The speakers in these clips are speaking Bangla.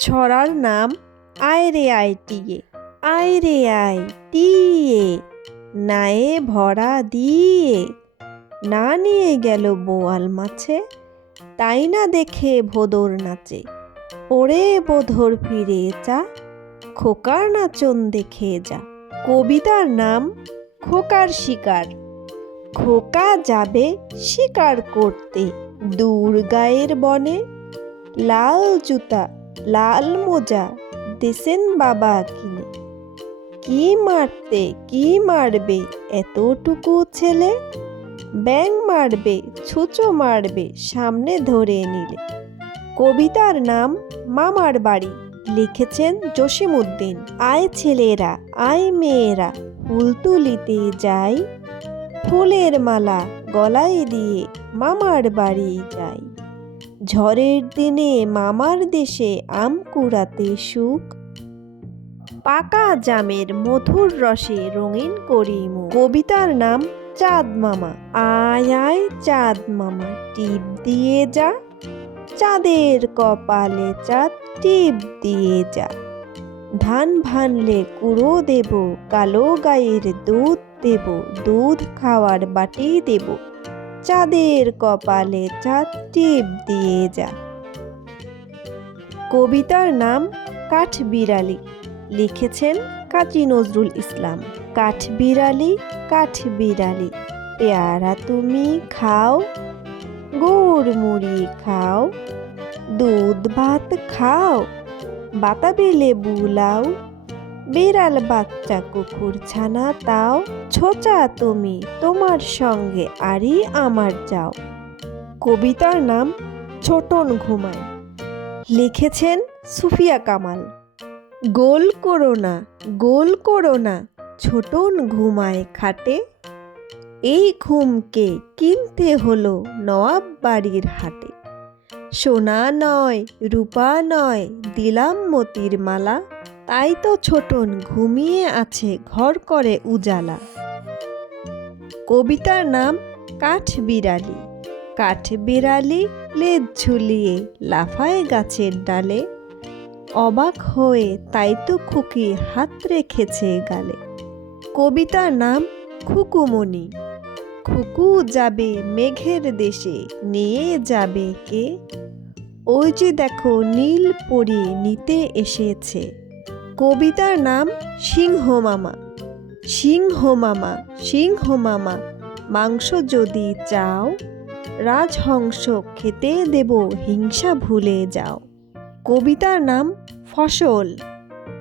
ছড়ার নাম আয় রে আয় টিয়ে, আয় রে আয় টিয়ে, নায়ে ভরা দিয়ে, না নিয়ে গেল বোয়াল মাছে, তাই না দেখে ভোদর নাচে। ওরে বোধর ফিরে যা, খোকার নাচন দেখে যা। কবিতার নাম খোকার শিকার। খোকা যাবে শিকার করতে দূর গায়ের বনে, লাল জুতা লাল মোজা দেশেন বাবা কিনে। কি মারতে কি মারবে এতটুকু ছেলে, ব্যাঙ মারবে ছুঁচো মারবে সামনে ধরে নিলে। কবিতার নাম মামার বাড়ি। লিখেছেন জসিমউদ্দিন। আয় ছেলেরা আয় মেয়েরা ফুল তুলিতে যাই, ফুলের মালা গলায় দিয়ে মামার বাড়ি যাই। ঝড়ের দিনে মামার দেশে আম কুড়াতে সুখ, পাকা জামের মধুর রসে রঙিন করি মুখ। কবিতার নাম চাঁদ মামা। আয় আয় চাঁদ মামা টিপ দিয়ে যা, চাঁদের কপালে চাঁদ টিপ দিয়ে যা। ধান ভানলে কুড়ো দেব, কালো গায়ের দুধ দেব, দুধ খাওয়ার বাটি দেব, চাঁদের কপালে চাঁদ টিপ দিয়ে যা। কবিতার নাম কাঠবিড়ালি। লিখেছেন কাজী নজরুল ইসলাম। কাঠবিড়ালি কাঠবিড়ালি পেয়ারা তুমি খাও, গুড় মুড়ি খাও, দুধ ভাত খাও, বাতাবি লেবু লাও, বিড়াল বাচ্চা কুকুর ছানা তাও, ছোচা তুমি তোমার সঙ্গে আরই আমার যাও। কবিতার নাম ছোটন ঘুমায়। লিখেছেন সুফিয়া কামাল। গোল করো না ছোটন ঘুমায় খাটে, এই ঘুমকে কিনতে হলো নওয়াব বাড়ির হাটে। সোনা নয় রূপা নয় দিলাম মতির মালা, তাই তো ছোটন ঘুমিয়ে আছে ঘর করে উজালা। কবিতার নাম কাঠবিড়ালি। কাঠবিড়ালি লেজ ঝুলিয়ে লাফায় গাছের ডালে, অবাক হয়ে তাই তো খুকি হাত রেখেছে গালে। কবিতার নাম খুকুমণি। খুকু যাবে মেঘের দেশে নিয়ে যাবে কে, ওই যে দেখো নীল পরী নিতে এসেছে। কবিতার নাম সিংহ মামা। সিংহ মামা সিংহ মামা মাংস যদি চাও, রাজহংস খেতে দেব হিংসা ভুলে যাও। কবিতার নাম ফসল।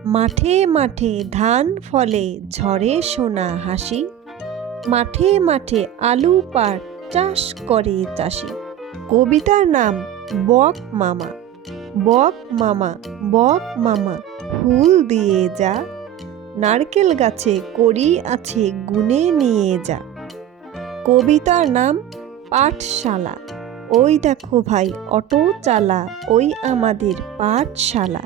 মাঠে মাঠে ধান ফলে ঝরে সোনা হাসি, মাঠে মাঠে আলু পাট চাষ করে চাষি। কবিতার নাম বক মামা। বক মামা বক মামা ফুল দিয়ে যা, নারকেল গাছে কড়ি আছে গুনে নিয়ে যা। কবিতার নাম পাঠশালা। ওই দেখো ভাই অটো চালা, ওই আমাদের পাঠশালা,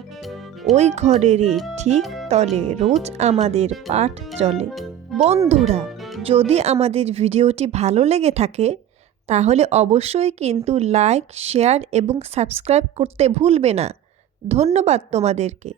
ওই ঘরেরই ঠিক তলে রোজ আমাদের পাঠ চলে। বন্ধুরা, যদি আমাদের ভিডিওটি ভালো লেগে থাকে তাহলে অবশ্যই কিন্তু লাইক, শেয়ার এবং সাবস্ক্রাইব করতে ভুলবে না। ধন্যবাদ তোমাদেরকে।